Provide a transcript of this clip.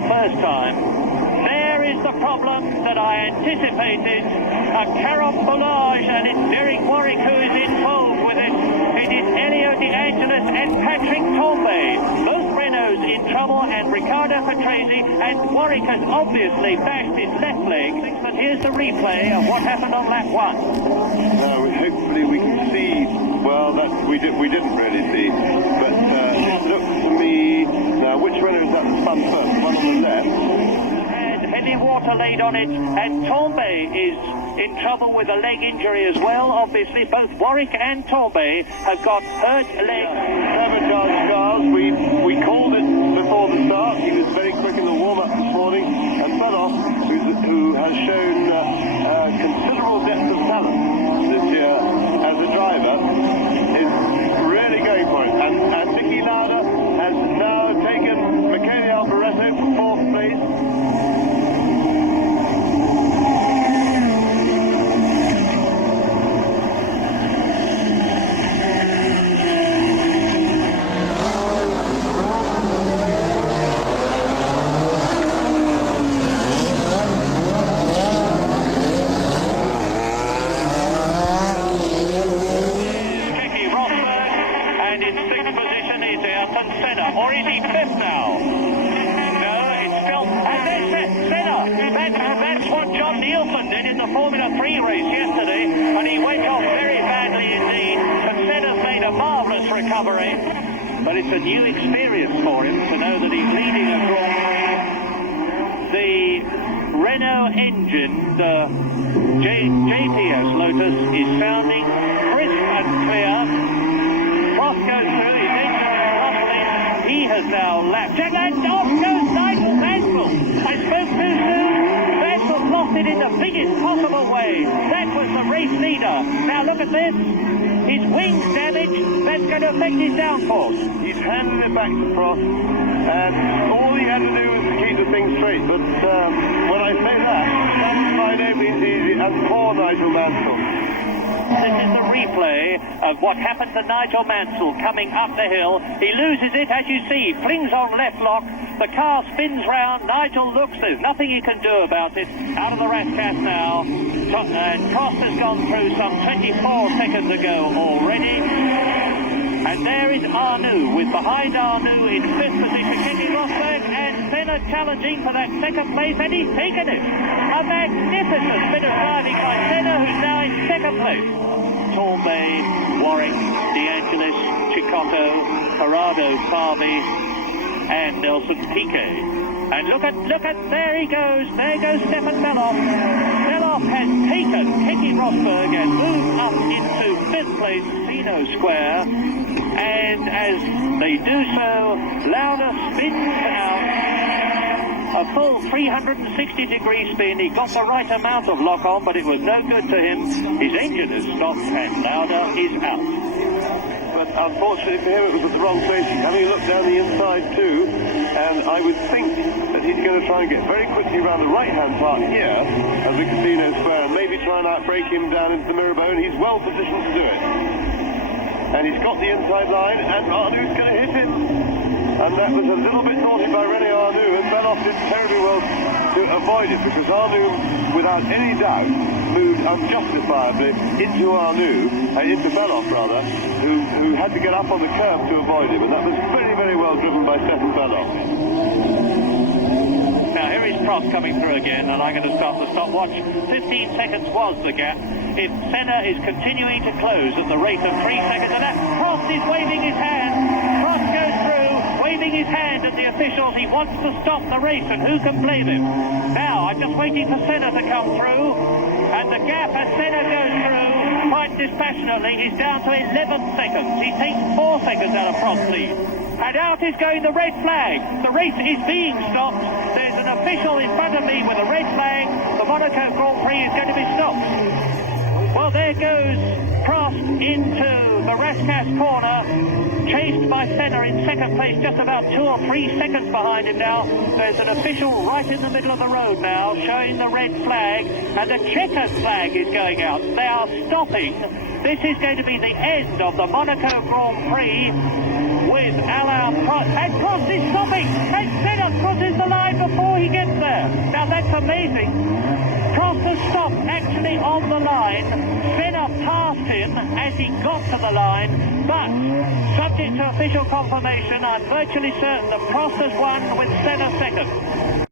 the first time. There is the problem that I anticipated, a carambolage, and it's Derek Warwick who is involved with it. It is Elio De Angelis and Patrick Tambay, both Renaults in trouble, and Riccardo Patrese, and Warwick has obviously bashed his left leg. But here's the replay of what happened on lap 1. Hopefully we can see, well, that we didn't really see, but it looks to me, now which runner is at the front first, the one on the left? Heavy water laid on it, and Tambay is in trouble with a leg injury as well. Obviously, both Warwick and Tambay have got hurt legs. Charles, we called it before the start. He was very quick in the warm-up this morning, and Bellof, who has shown considerable depth of talent this year as a driver, is really going for it. And Niki Lauda has now taken Michele Alboreto to 4th place. Or is he fifth now? No, it's still... And there's Senna. That's what John Nielsen did in the Formula 3 race yesterday, and he went off very badly indeed. And Senna's made a marvellous recovery. But it's a new experience for him to know that he's leading a Grand Prix. The Renault engine, the JPS Lotus, is sounding crisp and clear. Prost goes through, he's engine properly. He has now lapped. And off goes Nigel Mansell. I spoke too soon. Mansell lost it in the biggest possible way. That was the race leader. Now look at this. His wing's damaged. That's going to affect his downforce. He's handed it back to Prost, and all he had to do was to keep the thing straight. But when I say that by no means easy, and poor Nigel Mansell. This is the replay of what happened to Nigel Mansell coming up the hill. He loses it, as you see, flings on left lock. The car spins round. Nigel looks. There's nothing he can do about it. Out of the Rascasse now. And Prost has gone through some 24 seconds ago already. And there is Arnoux, with behind Arnoux in fifth position, Keke Rosberg, and Senna challenging for that second place, and he's taken it. A magnificent bit of driving by Senna, who's now in second place. Tambay, Warwick, De Angelis, Cicotto, Corrado, Fabi, and Nelson Piquet. And look at, there he goes. There goes Stefan Bellof. Bellof has taken Keke Rosberg and moved up into fifth place, Casino Square. And as they do so, Lauda spins out a full 360-degree spin. He got the right amount of lock on, but it was no good to him. His engine has stopped, and Lauda is out. But unfortunately for him, it was at the wrong place. He's having a look down the inside too, and I would think that he's going to try and get very quickly around the right-hand part here of the Casino Square, and maybe try and outbrake him down into the Mirabone. He's well positioned to do it. And he's got the inside line, and Arnoux going to hit it. And that was a little bit naughty by René Arnoux, and Bellof did terribly well to avoid it, because Arnoux, without any doubt, moved unjustifiably into Bellof rather, who had to get up on the curb to avoid him, and that was very, very well driven by Stefan Bellof. Now here is Prost coming through again, and I'm going to start the stopwatch. 15 seconds was the gap. If Senna is continuing to close at the rate of 3 seconds, and that Prost is waving his hand. Prost goes through, waving his hand at the officials. He wants to stop the race, and who can blame him? Now, I'm just waiting for Senna to come through, and the gap as Senna goes through, quite dispassionately, he's down to 11 seconds. He takes 4 seconds out of Prost's lead. And out is going the red flag. The race is being stopped. There's an official in front of me with a red flag. The Monaco Grand Prix is going to be stopped. Well, there goes Prost into the Rascasse corner, chased by Senna in second place, just about 2 or 3 seconds behind him now. There's an official right in the middle of the road now, showing the red flag, and the checkered flag is going out. They are stopping. This is going to be the end of the Monaco Grand Prix with Alain Prost. And Prost is stopping, and Senna crosses the line before That's amazing. Prost has stopped actually on the line. Senna passed him as he got to the line, but subject to official confirmation, I'm virtually certain that Prost has won with Senna second.